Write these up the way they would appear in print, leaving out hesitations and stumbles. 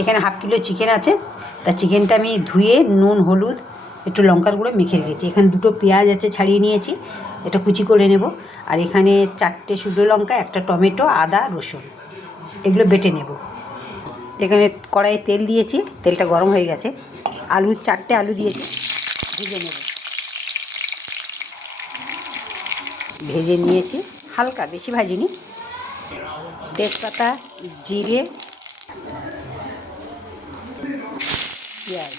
এখানে half kilo chicken আছে, তা চিকেনটা আমি ধুয়ে নুন হলুদ একটু লঙ্কার গুঁড়ো মেখে রেখেছি। এখানে দুটো পেঁয়াজ আছে ছাড়িয়ে নিয়েছি, এটা কুচি করে নেব। আর এখানে 4টে শুকনো লঙ্কা, একটা টমেটো, আদা রসুন, এগুলো বেটে নেব। এখানে কড়াইয়ে তেল দিয়েছি, তেলটা গরম হয়ে গেছে। 4টে আলু দিয়েছি, ভেজে নেব। ভেজে নিয়েছি হালকা, বেশি ভাজিনি। তেজপাতা, জিরে, পেঁয়াজ,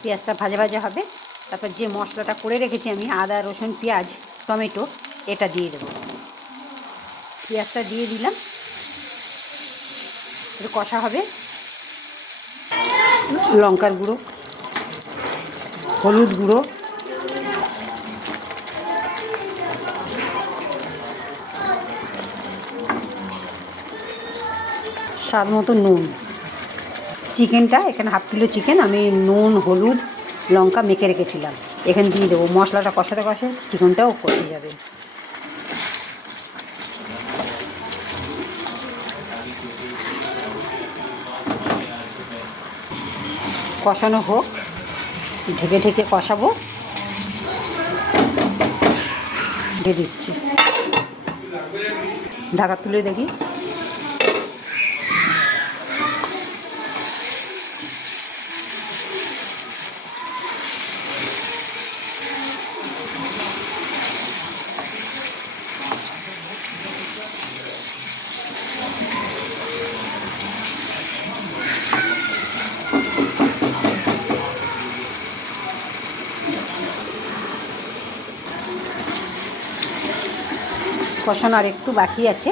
পেঁয়াজটা ভাজা ভাজা হবে। তারপর যে মশলাটা করে রেখেছি আমি, আদা রসুন পেঁয়াজ টমেটো, এটা দিয়ে দেবো। পেঁয়াজটা দিয়ে দিলাম, একটু কষা হবে। লঙ্কার গুঁড়ো, হলুদ গুঁড়ো, স্বাদ মতো নুন। চিকেনটা এখানে হাফ কিলো চিকেন, আমি নুন হলুদ লঙ্কা মেখে রেখেছিলাম, এখানে দিয়ে দেবো। মশলাটা কষাতে কষে চিকেনটাও কষে যাবে। কষানো হোক, ঢেকে ঢেকে কষাবো। ঢেকে দিচ্ছি, ঢাকা তুলে দেখি। কষানো আর একটু বাকি আছে,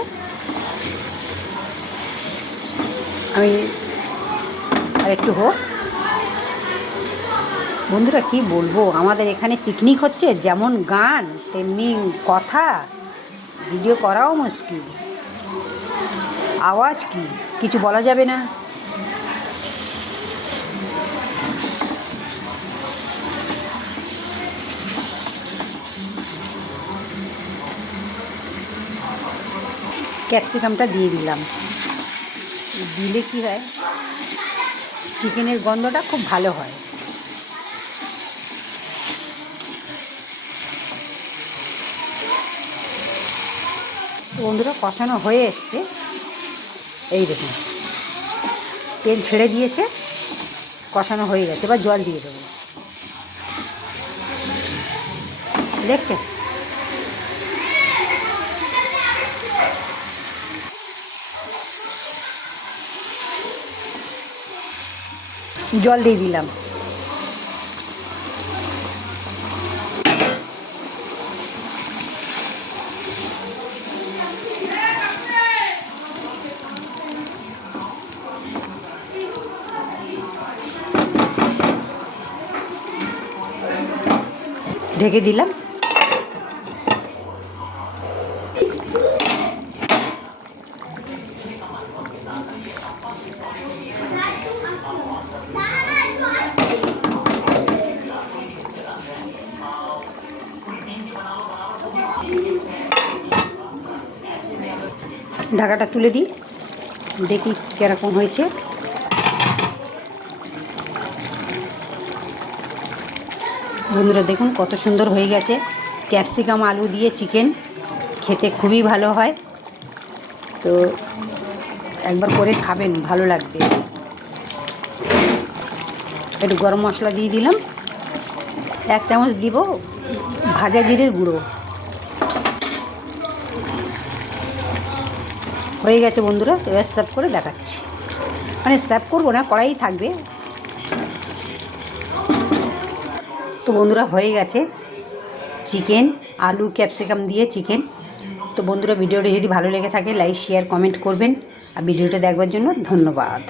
আমি আর একটু হোক। বন্ধুরা কি বলবো, আমাদের এখানে পিকনিক হচ্ছে, যেমন গান তেমনি কথা, ভিডিও করাও মুশকিল। আওয়াজ কি কিছু বলা যাবে না। ক্যাপসিকামটা দিয়ে দিলাম। দিলে কি হয়, চিকেনের গন্ধটা খুব ভালো হয়। বন্ধুরা কষানো হয়ে এসছে, এই দেখুন তেল ছেড়ে দিয়েছে, কষানো হয়ে গেছে। এবার জল দিয়ে দেবো, দেখছেন। জল দিয়ে দিলাম। ঢেকে দিলাম। ঢাকাটা তুলে দিই, দেখি কীরকম হয়েছে। বন্ধুরা দেখুন কত সুন্দর হয়ে গেছে। ক্যাপসিকাম আলু দিয়ে চিকেন খেতে খুবই ভালো হয়, তো একবার করে খাবেন, ভালো লাগবে। একটু গরম মশলা দিয়ে দিলাম, 1 চামচ দিব ভাজা জিরের গুঁড়ো। হয়ে গেছে বন্ধুরা, এবার সার্ভ করে দেখাচ্ছি। মানে সার্ভ করবো না, কড়াই থাকবে। তো বন্ধুরা হয়ে গেছে চিকেন, আলু ক্যাপসিকাম দিয়ে চিকেন। তো বন্ধুরা ভিডিওটা যদি ভালো লেগে থাকে লাইক শেয়ার কমেন্ট করবেন, আর ভিডিওটা দেখবার জন্য ধন্যবাদ।